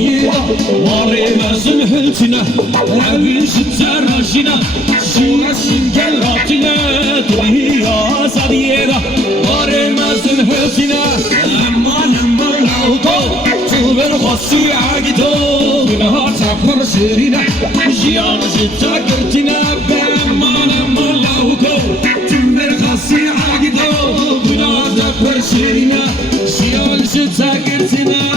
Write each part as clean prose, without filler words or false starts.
صغيرة وريمز الهلتنا عبيش التراشنا شورا الشنقلاتنا طريقة صغيرة وريمز الهلتنا لما العوضو تبر خصي عقدو بنها تفر سرينا جيان جتا قرتنا لما العوضو تبر خصي عقدو بنها تفر سرينا جيان جتا قرتنا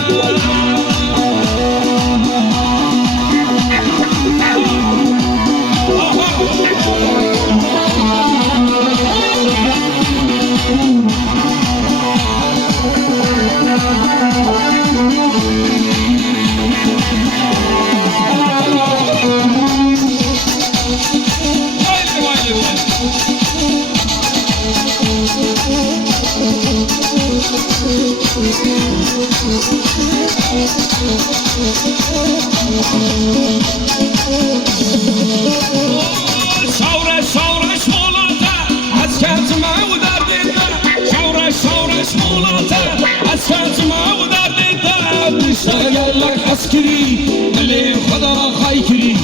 اشتغل عسكري اللي خدا خايكري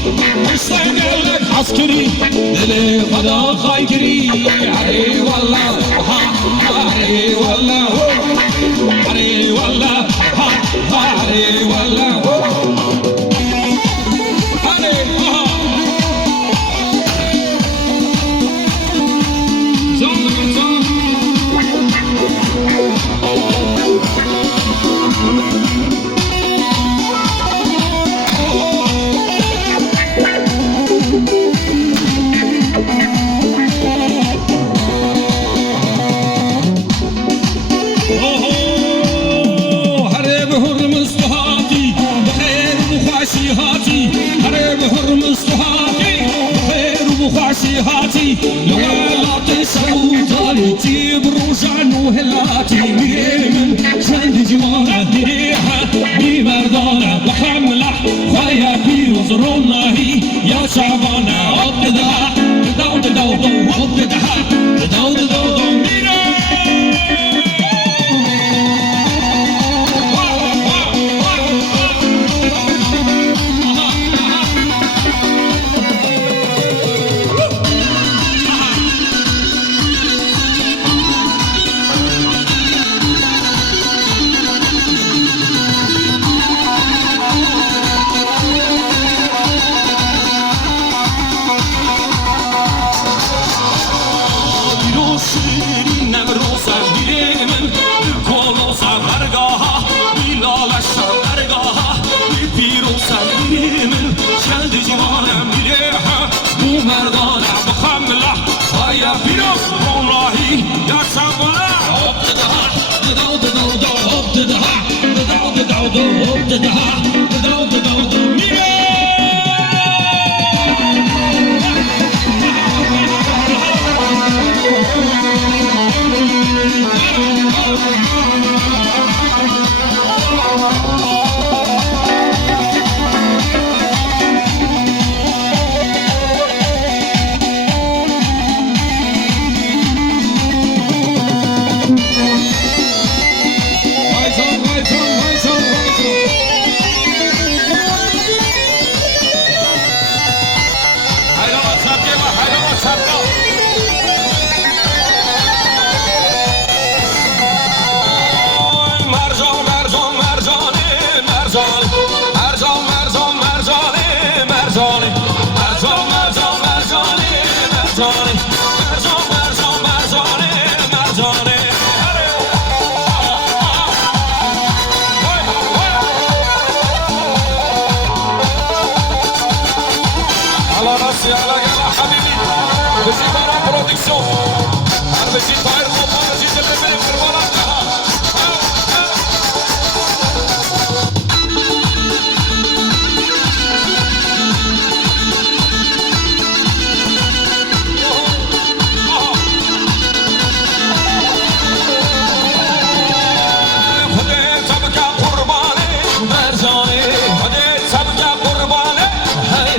اشتغل عسكري اللي خدا خايكري علي والله علي والله علي والله علي والله هاتي لولا صوتي تجيب رجعن وهلاتي من شند جوانا دريحة بمردانة بحملة خايا في وزرونا هي يا شعبانا ابتدها تداو تداو ابتدها تداو تداو ميرا مردانة بخملة هيا بينا والله يا شعبنا ابتدها تداو تداو دو ابتدها تداو تداو دو ابتدها تداو تداو دو ميرا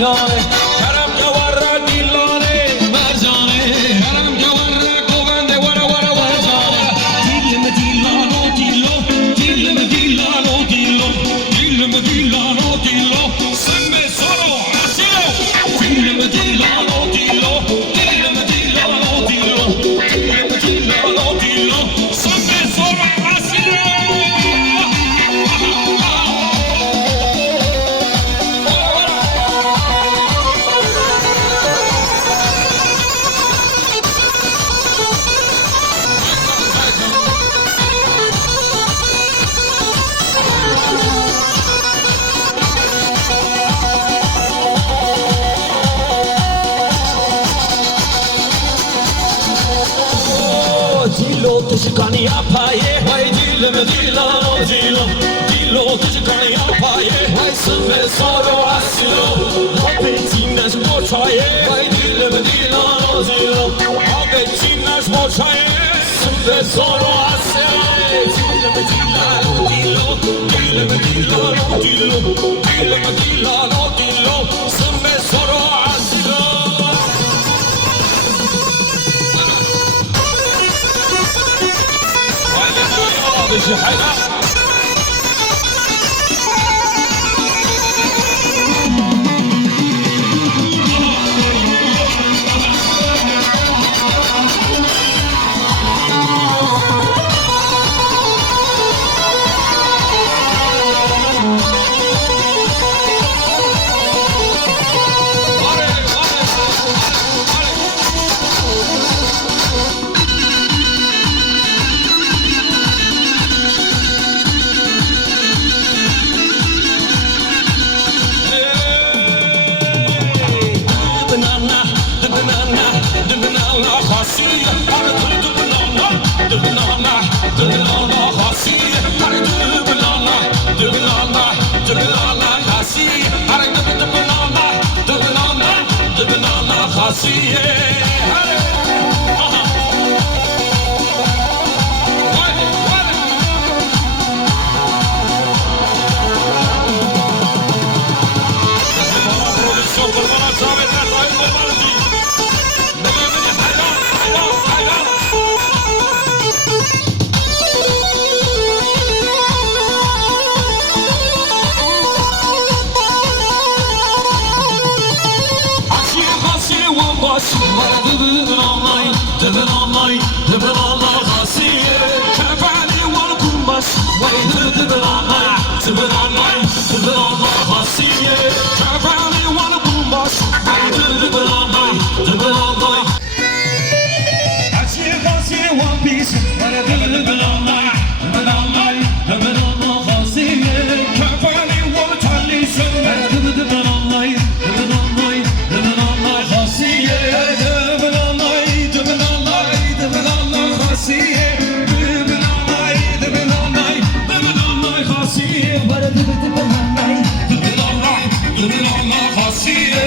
کرم جوار دیلانه مرجانه کرم جوار گوونده ورا ورا مرجانه دیلم دیلانو دیلو دیلم دیلانو دیلو دیلم دیلانو dillo, se me solo asilo. Dillo, dillo, dillo, dillo, dillo, dillo, dillo, dillo, se me solo asilo. Dillo tışkanı yapaye, vay dillo dillo dillo, dillo tışkanı yapaye, vay sıvı soru asilo, habetinler boçaye, vay dillo dillo dillo, habetinler boçaye, sıvı soru asilo, dillo dillo dillo, dillo dillo dillo, dillo dillo dillo, sıvı soru asilo. Dışı hayran. See